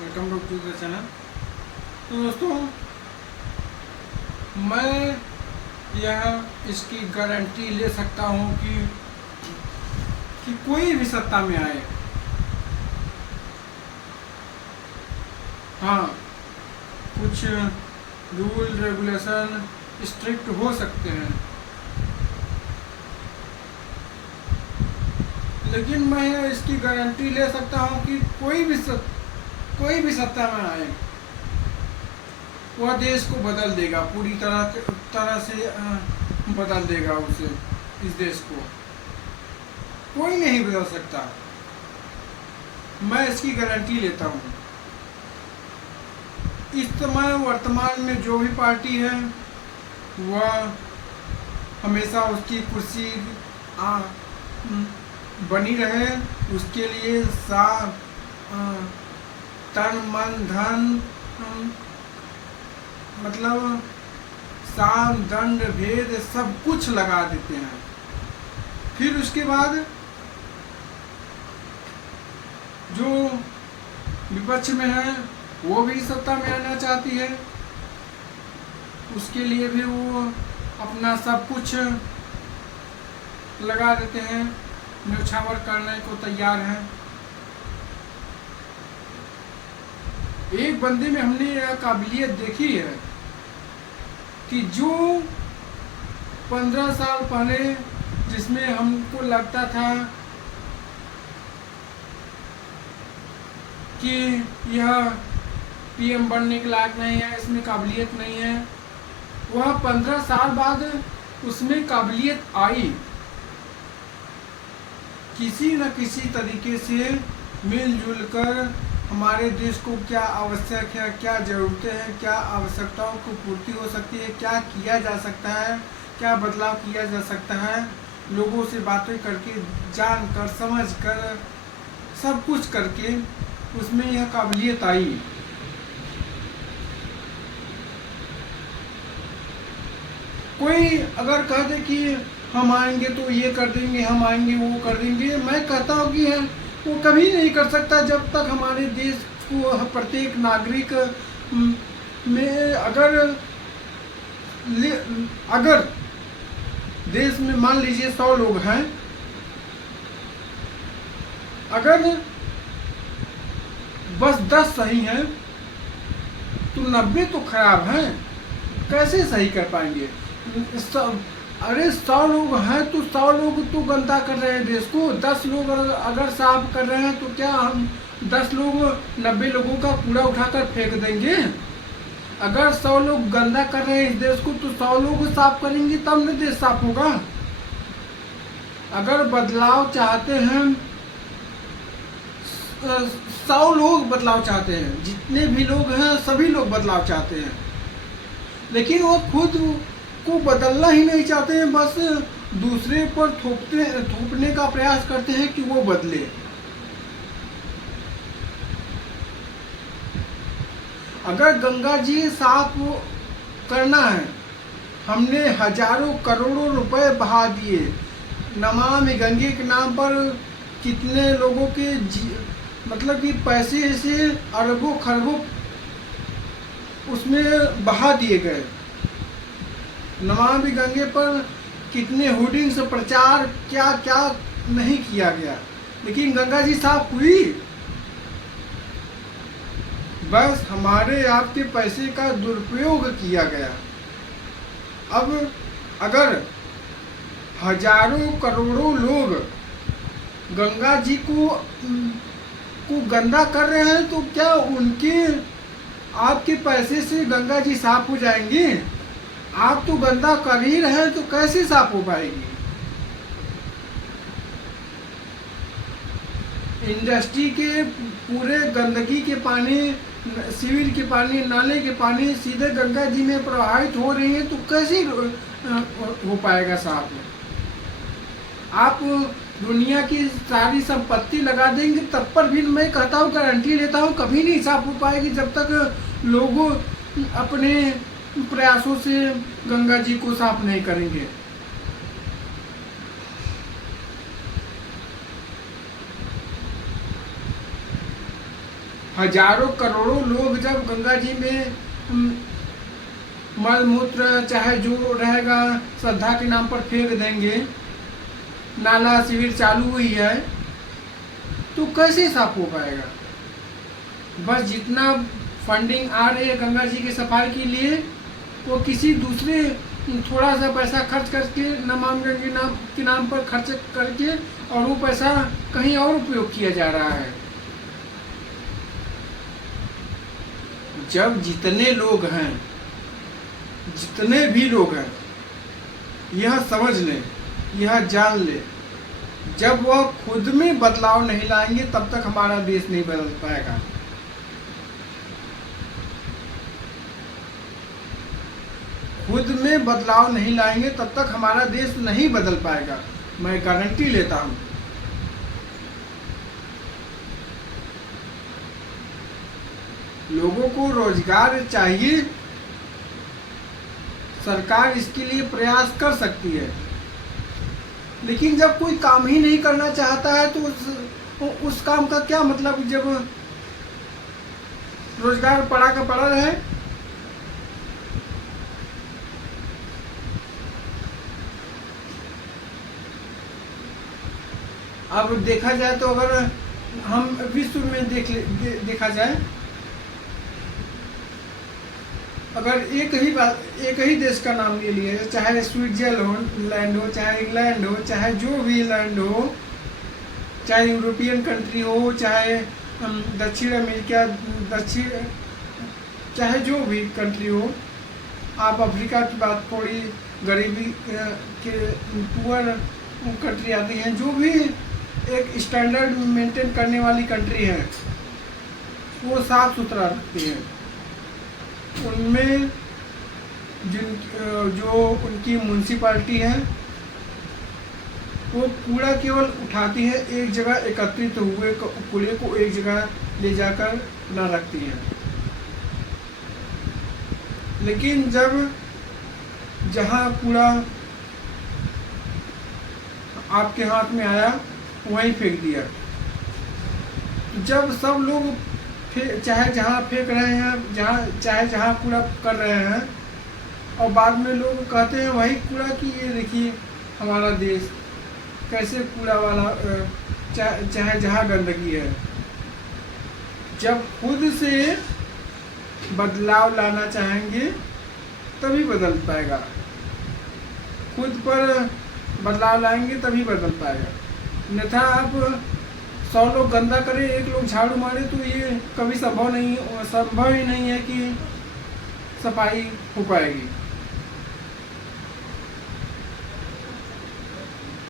Welcome back to the channel. तो दोस्तों, मैं यह इसकी गारंटी ले सकता हूँ कि कोई भी सत्ता में आए, हाँ, कुछ रूल रेगुलेशन स्ट्रिक्ट हो सकते हैं, लेकिन मैं इसकी गारंटी ले सकता हूँ कि कोई भी सत्ता में आए, वह देश को बदल देगा, पूरी तरह से बदल देगा उसे, इस देश को कोई नहीं बदल सकता। मैं इसकी गारंटी लेता हूँ। इस समय वर्तमान में जो भी पार्टी है वह हमेशा उसकी कुर्सी बनी रहे, उसके लिए तन मन धन, मतलब साम दंड भेद सब कुछ लगा देते हैं। फिर उसके बाद जो विपक्ष में है वो भी सत्ता में आना चाहती है, उसके लिए भी वो अपना सब कुछ लगा देते हैं, न्यौछावर करने को तैयार हैं। एक बंदे में हमने यह काबिलियत देखी है कि जो 15 साल पहले जिसमें हमको लगता था कि यह पीएम बनने के लायक नहीं है, इसमें काबिलियत नहीं है, वह 15 साल बाद उसमें काबिलियत आई। किसी न किसी तरीके से मिलजुल कर हमारे देश को क्या आवश्यक है, क्या ज़रूरतें हैं, क्या आवश्यकताओं को पूर्ति हो सकती है, क्या किया जा सकता है, क्या बदलाव किया जा सकता है, लोगों से बातें करके, जान कर, समझ कर, सब कुछ करके उसमें यह काबिलियत आई। कोई अगर कह दे कि हम आएंगे तो ये कर देंगे, हम आएंगे वो कर देंगे, मैं कहता हूँ कि वो कभी नहीं कर सकता जब तक हमारे देश को प्रत्येक नागरिक में अगर देश में मान लीजिए 100 लोग हैं, अगर बस 10 सही हैं तो 90 तो खराब हैं, कैसे सही कर पाएंगे? अरे 100 लोग हैं तो 100 लोग तो गंदा कर रहे हैं देश को, 10 लोग अगर साफ कर रहे हैं तो क्या हम 10 लोग 90 लोगों का कूड़ा उठाकर फेंक देंगे? अगर 100 लोग गंदा कर रहे हैं इस देश को तो 100 लोग साफ करेंगे तब न देश साफ होगा। अगर बदलाव चाहते हैं, 100 लोग बदलाव चाहते हैं, जितने भी लोग हैं सभी लोग बदलाव चाहते हैं, लेकिन वो खुद को बदलना ही नहीं चाहते हैं, बस दूसरे पर थोपने का प्रयास करते हैं कि वो बदले। अगर गंगा जी साफ करना है, हमने हजारों करोड़ों रुपए बहा दिए, नमामि गंगे के नाम पर कितने लोगों के मतलब कि पैसे से अरबों खरबों उसमें बहा दिए गए। नमामि गंगे पर कितने होर्डिंग से प्रचार क्या क्या नहीं किया गया, लेकिन गंगा जी साफ हुई? बस हमारे आपके पैसे का दुरुपयोग किया गया। अब अगर हजारों करोड़ों लोग गंगा जी को गंदा कर रहे हैं तो क्या उनके आपके पैसे से गंगा जी साफ हो जाएंगी? आप तो गंदा कर ही रहे हैं तो कैसे साफ हो पाएगी? इंडस्ट्री के पूरे गंदगी के पानी, सीवर के पानी, नाले के पानी सीधे गंगा जी में प्रवाहित हो रही है तो कैसे हो पाएगा साफ? आप दुनिया की सारी संपत्ति लगा देंगे तब पर भी मैं कहता हूँ, गारंटी लेता हूँ, कभी नहीं साफ हो पाएगी जब तक लोग अपने प्रयासों से गंगा जी को साफ नहीं करेंगे। हजारों करोड़ों लोग जब गंगा जी में मल मूत्र चाहे जो रहेगा श्रद्धा के नाम पर फेंक देंगे, नाला शिविर चालू हुई है, तो कैसे साफ हो पाएगा? बस जितना फंडिंग आ रही है गंगा जी की सफाई के लिए, वो किसी दूसरे थोड़ा सा पैसा खर्च करके नमामि गंगे नाम के नाम पर खर्च करके, और वो पैसा कहीं और उपयोग किया जा रहा है। जब जितने लोग हैं, जितने भी लोग हैं, यह समझ लें, यह जान लें, जब वह खुद में बदलाव नहीं लाएंगे तब तक हमारा देश नहीं बदल पाएगा। खुद में बदलाव नहीं लाएंगे तब तक हमारा देश नहीं बदल पाएगा, मैं गारंटी लेता हूं। लोगों को रोजगार चाहिए, सरकार इसके लिए प्रयास कर सकती है, लेकिन जब कोई काम ही नहीं करना चाहता है तो उस काम का क्या मतलब, जब रोजगार पड़ा का पड़ा रहे। अब देखा जाए तो अगर हम विश्व में देखा जाए, अगर एक ही देश का नाम ले लिया, चाहे स्विट्जरलैंड हो, चाहे इंग्लैंड हो, चाहे जो भी लैंड हो, चाहे यूरोपियन कंट्री हो, चाहे दक्षिण अमेरिका, चाहे जो भी कंट्री हो, आप अफ्रीका की बात, थोड़ी गरीबी के पुअर कंट्री आती हैं, जो भी एक स्टैंडर्ड मेंटेन करने वाली कंट्री है, वो साफ सुथरा रखती है। उनमें जो उनकी म्यूनसिपालिटी है, वो कूड़ा केवल उठाती है, एक जगह एकत्रित हुए कूड़े को एक जगह ले जाकर न रखती है। लेकिन जब जहाँ कूड़ा आपके हाथ में आया वहीं फेंक दिया, जब सब लोग चाहे जहाँ फेंक रहे हैं, चाहे जहाँ कूड़ा कर रहे हैं, और बाद में लोग कहते हैं वही कूड़ा कि ये देखिए हमारा देश कैसे कूड़ा वाला, चाहे जहाँ गंदगी है। जब खुद से बदलाव लाना चाहेंगे तभी बदल पाएगा, खुद पर बदलाव लाएंगे तभी बदल पाएगा। अन्यथा आप 100 लोग गंदा करें, 1 लोग झाड़ू मारे, तो ये कभी संभव ही नहीं है कि सफाई हो पाएगी।